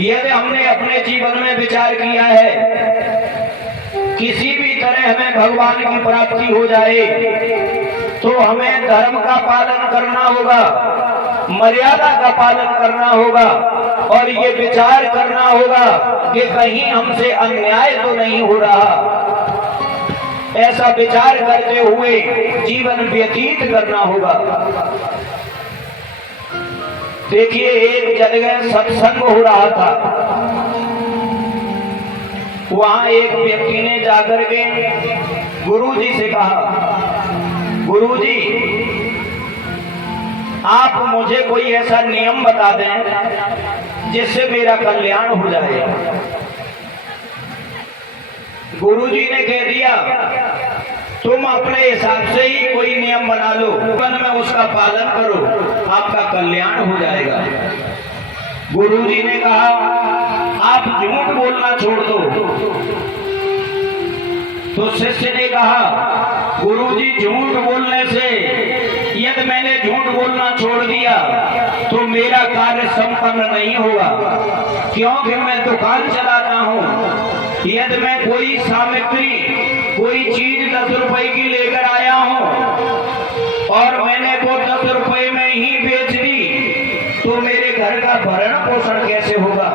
यदि हमने अपने जीवन में विचार किया है किसी भी तरह हमें भगवान की प्राप्ति हो जाए तो हमें धर्म का पालन करना होगा, मर्यादा का पालन करना होगा और ये विचार करना होगा कि कहीं हमसे अन्याय तो नहीं हो रहा। ऐसा विचार करते हुए जीवन व्यतीत करना होगा। देखिए, एक जगह सत्संग हो रहा था। वहां एक व्यक्ति ने जाकर के गुरुजी से कहा, गुरुजी आप मुझे कोई ऐसा नियम बता दें जिससे मेरा कल्याण हो जाए। गुरुजी ने कह दिया तुम अपने हिसाब से ही कोई नियम बना लो, जीवन में उसका पालन करो, आपका कल्याण हो जाएगा। गुरुजी ने कहा आप झूठ बोलना छोड़ दो। तो शिष्य ने कहा गुरुजी झूठ बोलने से, यदि मैंने झूठ बोलना छोड़ दिया तो मेरा कार्य संपन्न नहीं होगा, क्योंकि मैं दुकान चलाता हूँ। यदि मैं कोई सामग्री, कोई चीज 10 रुपए की लेकर आया हूँ और मैंने वो 10 रुपए में ही बेच दी तो मेरे घर का भरण पोषण कैसे होगा।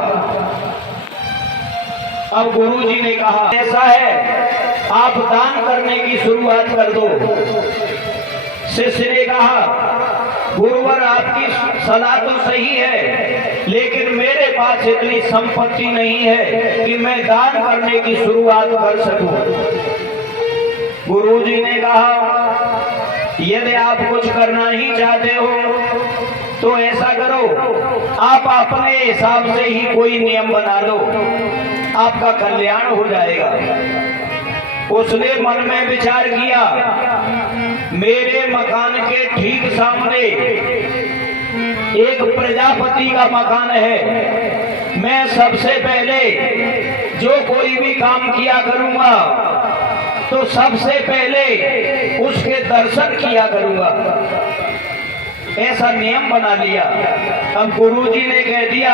अब गुरुजी ने कहा ऐसा है आप दान करने की शुरुआत कर दो। शिष्य ने कहा गुरुवर आपकी सलाह तो सही है, लेकिन मेरे पास इतनी संपत्ति नहीं है कि मैं दान करने की शुरुआत कर सकूं। गुरुजी ने कहा यदि आप कुछ करना ही चाहते हो तो ऐसा करो, आप अपने हिसाब से ही कोई नियम बना लो, आपका कल्याण हो जाएगा। उसने मन में विचार किया मेरे मकान के ठीक सामने एक प्रजापति का मकान है, मैं सबसे पहले जो कोई भी काम किया करूंगा तो सबसे पहले उसके दर्शन किया करूंगा। ऐसा नियम बना लिया। अब गुरुजी ने कह दिया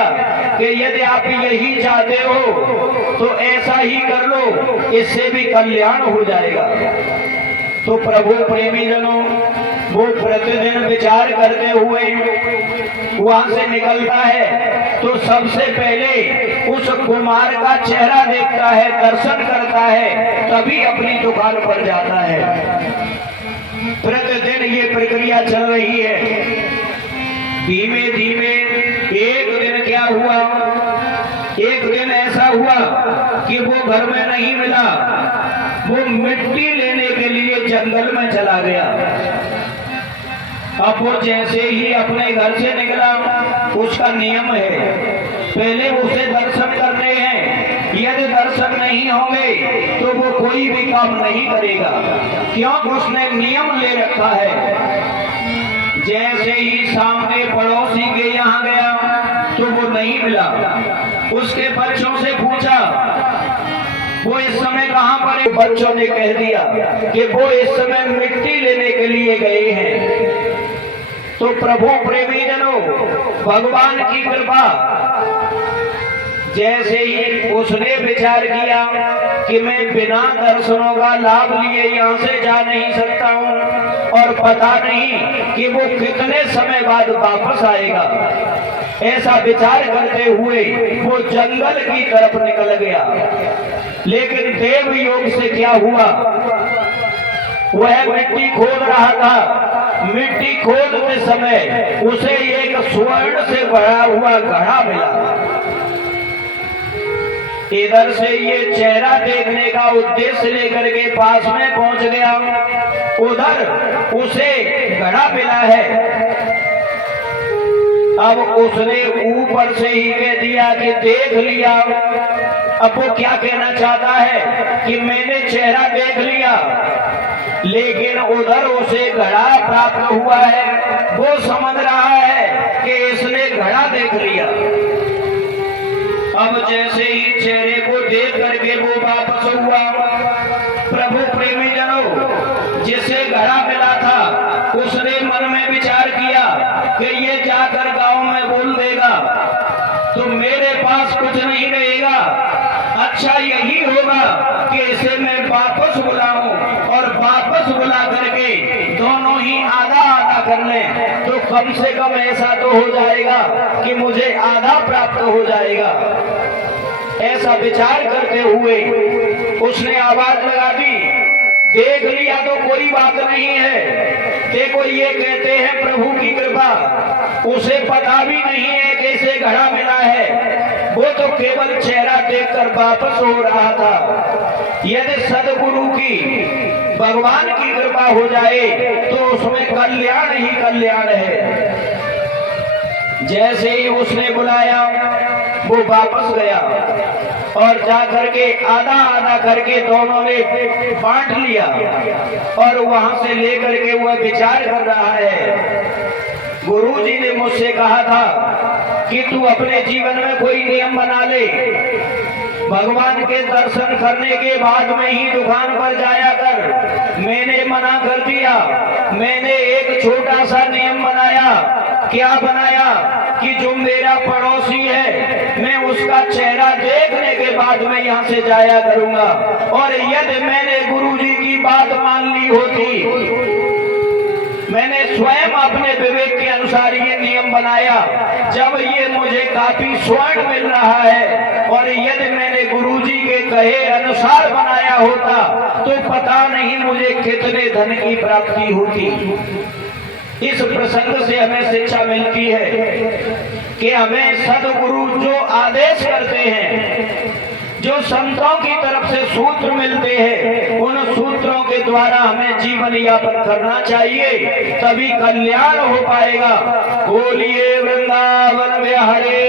कि यदि आप यही चाहते हो तो ऐसा ही कर लो, इससे भी कल्याण हो जाएगा। तो प्रभु प्रेमी जनों, वो प्रतिदिन विचार करते हुए वहां से निकलता है तो सबसे पहले उस कुमार का चेहरा देखता है, दर्शन करता है, तभी अपनी दुकान पर जाता है। प्रतिदिन ये प्रक्रिया चल रही है। धीमे धीमे एक दिन क्या हुआ, एक दिन ऐसा हुआ कि वो घर में नहीं मिला, वो मिट्टी लेने के लिए जंगल में चला गया। अब वो जैसे ही अपने घर से निकला, उसका नियम है पहले उसे दर्शन करने हैं, यदि दर्शन नहीं होंगे तो वो कोई भी काम नहीं करेगा, क्योंकि उसने नियम ले रखा है। जैसे ही सामने पड़ोसी के यहाँ गया तो वो नहीं मिला। उसके बच्चों से पूछा वो इस समय कहाँ पर है? बच्चों ने कह दिया कि वो इस समय मिट्टी लेने के लिए गए हैं। तो प्रभु प्रेमी जनों, भगवान की कृपा, जैसे ही उसने विचार किया कि मैं बिना दर्शनों का लाभ लिए यहाँ से जा नहीं सकता हूँ और पता नहीं कि वो कितने समय बाद वापस आएगा, ऐसा विचार करते हुए वो जंगल की तरफ निकल गया। लेकिन देव योग से क्या हुआ, वह मिट्टी खोद रहा था। मिट्टी खोदते समय उसे एक स्वर्ण से भरा हुआ घड़ा मिला। इधर से ये चेहरा देखने का उद्देश्य लेकर के पास में पहुंच गया, उधर उसे घड़ा मिला है। अब उसने ऊपर से ही कह दिया कि देख लिया। अब वो क्या कहना चाहता है कि मैंने चेहरा देख लिया, लेकिन उधर उसे घड़ा प्राप्त हुआ है। वो समझ रहा है कि इसने घड़ा देख लिया। अब जैसे ही चेहरे को देख करके वो वापस हुआ, प्रभु प्रेमी जनों, जिसे घड़ा मिला था उसने मन में विचार किया कि ये जाकर गांव में बोल देगा तो मेरे पास पास कुछ नहीं रहेगा। अच्छा यही होगा कि इसे मैं वापस बुलाऊं और वापस बुला करके दोनों ही आधा आधा कर लें, तो कम से कम ऐसा तो हो जाएगा कि मुझे आधा प्राप्त हो जाएगा। ऐसा विचार करते हुए उसने आवाज लगा दी, देख लिया तो कोई बात नहीं है। देखो ये कहते हैं प्रभु की कृपा, उसे पता भी नहीं है कैसे घड़ा मिला है, वो तो केवल चेहरा देखकर वापस हो रहा था। यदि सदगुरु की भगवान की कृपा हो जाए तो उसमें कल्याण ही कल्याण है। जैसे ही उसने बुलाया वो वापस गया और जाकर के आधा आधा करके दोनों ने बांट लिया और वहां से लेकर के वह विचार कर रहा है। गुरुजी ने मुझसे कहा था कि तू अपने जीवन में कोई नियम बना ले, भगवान के दर्शन करने के बाद में ही दुकान पर जाया कर। मैंने मना कर दिया। मैंने एक छोटा सा नियम बनाया। क्या बनाया कि जो मेरा पड़ोसी है मैं उसका चेहरा देखने के बाद मैं यहाँ से जाया करूंगा। और यदि मैंने गुरुजी की बात मान ली होती, मैंने स्वयं अपने विवेक के अनुसार ये नियम बनाया, जब ये मुझे काफी स्वर्ण मिल रहा है और यदि मैंने गुरुजी के कहे अनुसार बनाया होता तो पता नहीं मुझे कितने धन की प्राप्ति होती। इस प्रसंग से हमें शिक्षा मिलती है कि हमें सदगुरु जो आदेश करते हैं, जो संतों की तरफ से सूत्र मिलते हैं, उन सूत्रों के द्वारा हमें जीवन यापन करना चाहिए, तभी कल्याण हो पाएगा। बोलिए वृंदावन बिहारी